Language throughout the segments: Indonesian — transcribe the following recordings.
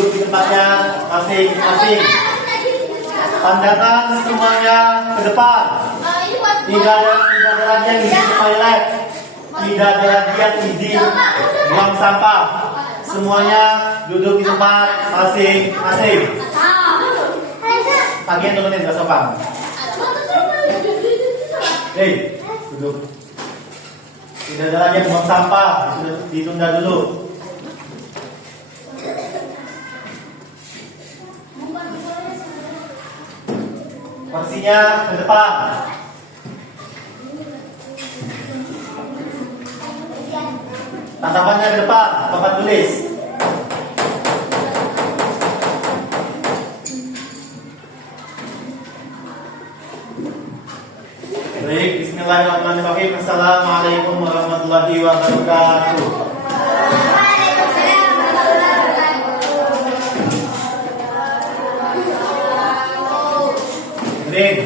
duduk di tempatnya masing-masing. Pandangan semuanya ke depan. Tidak ada lagi yang izin ke toilet. Tidak ada lagi yang izin buang sampah. Semuanya duduk di tempat masing-masing. Bagian temenin gak sopan. Hei, duduk. Tidak ada lagi yang buang sampah. Sudah ditunda dulu. Kursinya ke depan. Tatapannya ke depan, tempat tulis. Baik, bismillahirrahmanirrahim. Assalamualaikum warahmatullahi wabarakatuh. Baik,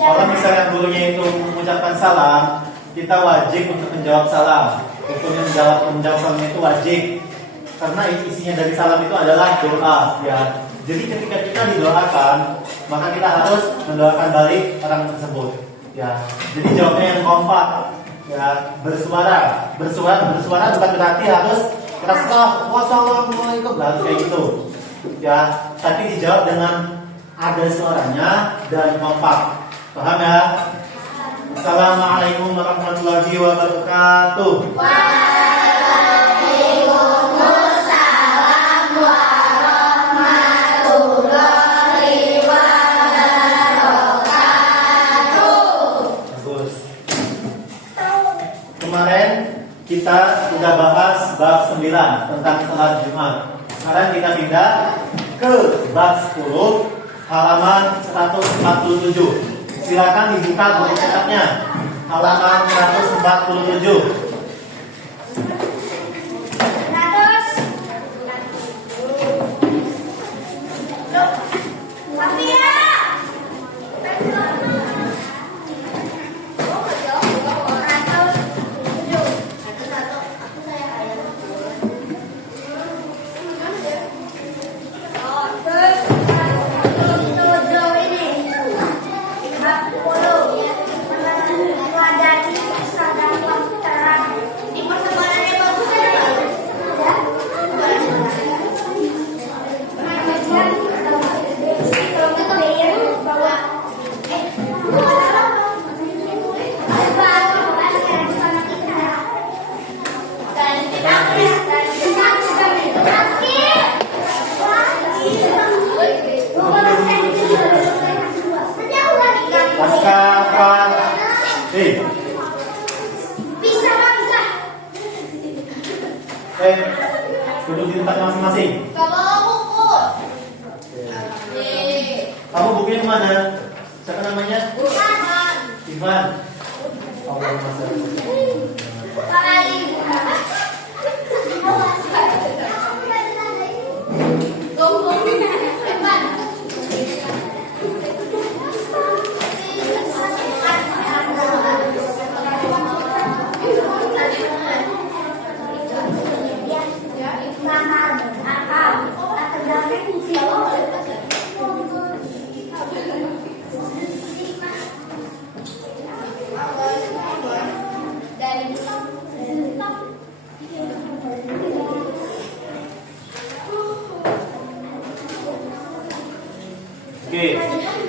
kalau misalnya gurunya itu mengucapkan salam, kita wajib untuk menjawab salam. Untuk menjawab salam itu wajib, karena isinya dari salam itu adalah doa, ya. Jadi ketika kita didoakan, maka kita harus mendoakan balik orang tersebut, ya. Jadi jawabnya yang kompak, ya, bersuara bukan berarti harus keras wassalamualaikum, harus kayak gitu, ya. Tapi dijawab dengan ada suaranya dan kompak, paham ya? Assalamualaikum warahmatullahi wabarakatuh. Waalaikumsalam warahmatullahi wabarakatuh. Bagus. Kemarin kita sudah bahas bab 9 tentang salat Jumat. Sekarang kita pindah ke bab 10 halaman 147. Silakan dibuka buku cetaknya, halaman 147. Duduk di tempat masing-masing. Kamu bukunya mana? Siapa namanya? Ivan. Oke,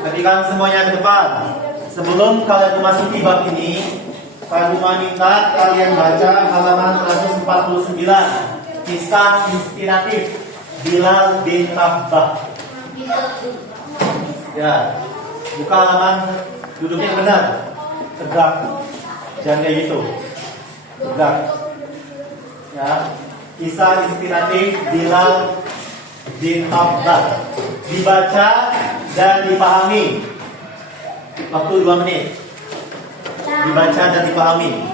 perhatikan semuanya ke depan. Sebelum kalian memasuki bab ini, saya minta kalian baca halaman 149, kisah inspiratif Bilal bin Rabah. Ya, buka halaman, duduknya benar, tegak, jangan kayak gitu, tegak. Ya, kisah inspiratif Bilal bin Rabah, dibaca dan dipahami. Waktu 2 menit. Dibaca dan dipahami.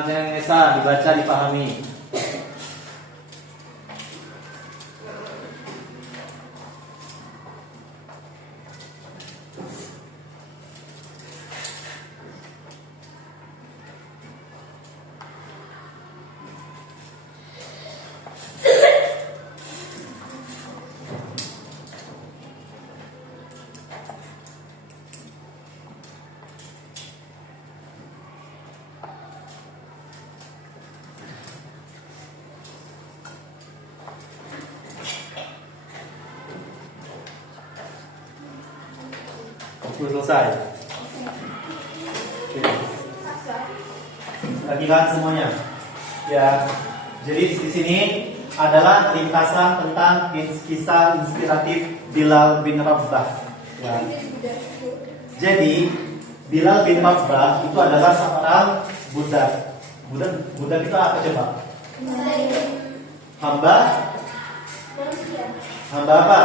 Silakan Ceng Nesa dibaca, dipahami. Selesai. Oke. Lagi kan semuanya? Ya. Jadi di sini adalah ringkasan tentang kisah inspiratif Bilal bin Rabah. Ya. Jadi Bilal bin Rabah itu adalah seorang budak. Budak itu apa coba? Hamba? Hamba apa?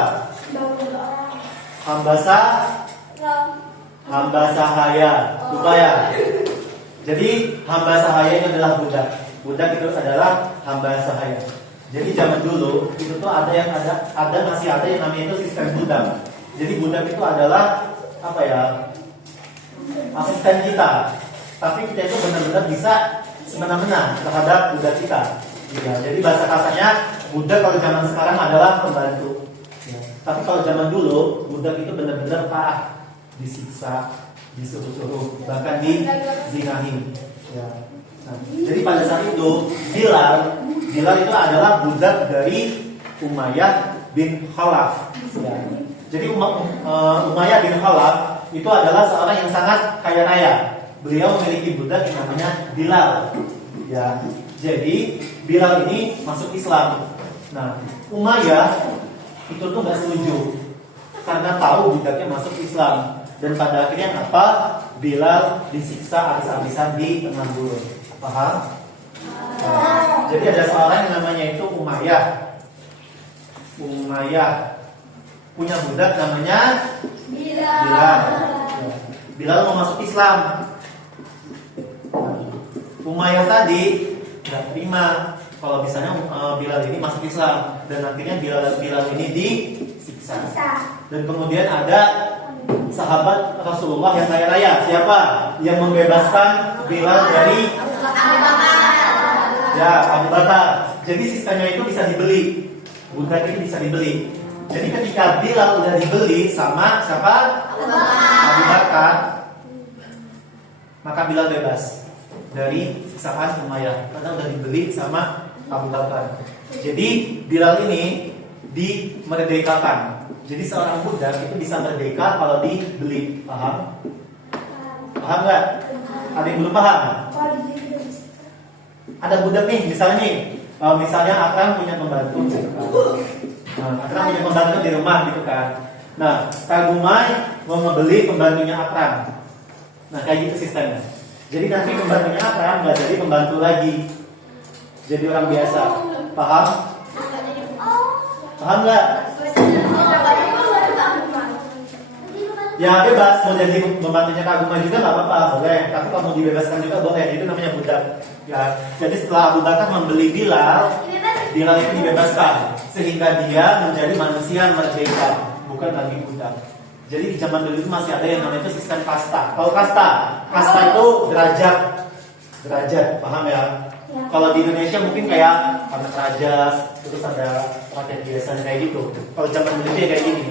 Hamba sahaya, lupa ya. Jadi hamba sahaya itu adalah budak. Budak itu adalah hamba sahaya. Jadi zaman dulu itu tuh masih ada yang namanya itu sistem budak. Jadi budak itu adalah apa ya? Asisten kita. Tapi kita itu benar-benar bisa semena-mena terhadap budak kita. Ya, jadi bahasa kasarnya budak kalau zaman sekarang adalah pembantu. Ya. Tapi kalau zaman dulu budak itu benar-benar parah. Disiksa, disuruh-suruh, bahkan dizinahi. Ya. Nah, jadi pada saat itu Bilal itu adalah budak dari Umayyah bin Khalaf. Ya. Jadi Umayyah bin Khalaf itu adalah seorang yang sangat kaya raya. Beliau memiliki budak yang namanya Bilal. Ya. Jadi Bilal ini masuk Islam. Nah, Umayyah itu tuh nggak setuju karena tahu budaknya masuk Islam. Dan pada akhirnya apa? Bilal disiksa habis-habisan di tengah gurun. Paham? Nah, jadi ada seorang yang namanya itu Umayyah. Umayyah punya budak namanya Bilal. Bilal mau masuk Islam. Umayyah tadi nggak terima kalau misalnya Bilal ini masuk Islam, dan akhirnya Bilal ini disiksa. Dan kemudian ada sahabat Rasulullah yang kaya raya. Siapa yang membebaskan Bilal dari Abu Bakar? Jadi sistemnya itu bisa dibeli. Budak ini bisa dibeli. Jadi ketika Bilal udah dibeli sama siapa? Abu Bakar, maka Bilal bebas dari siksaan Umayyah karena udah dibeli sama Abu Bakar. Jadi Bilal ini dimerdekakan. Jadi seorang budak itu bisa merdeka kalau dibeli. Paham? Paham nggak? Ada yang belum paham? Ada budak nih, misalnya Akram punya pembantu. Nah, Akram punya pembantu di rumah gitu kan. Nah, Kak Gumay mau membeli pembantunya Akram. Nah, kayak gitu sistemnya. Jadi nanti pembantunya Akram nggak jadi pembantu lagi, jadi orang biasa. Paham? Paham nggak? Ya bebas, mau jadi pembantunya Kak Gumay juga nggak apa-apa, boleh. Tapi kalau mau dibebaskan juga boleh. Itu namanya budak. Ya, jadi setelah Abu Bakar membeli Bilal itu dibebaskan sehingga dia menjadi manusia merdeka, bukan lagi budak. Jadi di zaman dulu itu masih ada yang namanya itu sistem kasta. Kalau kasta itu derajat, paham ya? Kalau di Indonesia mungkin kayak anak raja, terus ada rakyat biasa kayak gitu. Kalau zaman dulu ya kayak gini.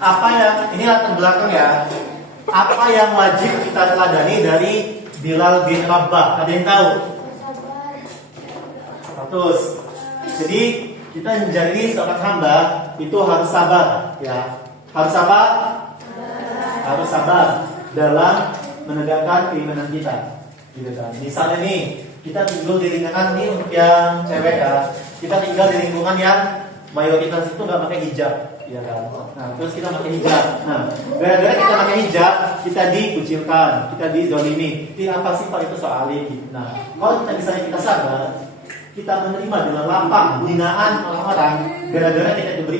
Nah, ini latar belakang ya. Apa yang wajib kita teladani dari Bilal bin Rabah? Ada yang tahu? 100. Jadi kita menjadi seorang hamba itu harus sabar, ya. Harus apa? Harus sabar dalam menegakkan keimanan kita. Gitu kan. Misalnya nih, kita tinggal di lingkungan nih untuk yang cewek ya. Kita tinggal di lingkungan yang mayoritas itu nggak pakai hijab. Ya kan? Nah, terus kita pakai hijab. Nah, gara-gara kita pakai hijab, kita dikucilkan, kita dizolimi. Apa sih Pak itu soal ini? Nah, kalau kita sabar, kita menerima dengan lapang hinaan orang-orang gara-gara kita diberi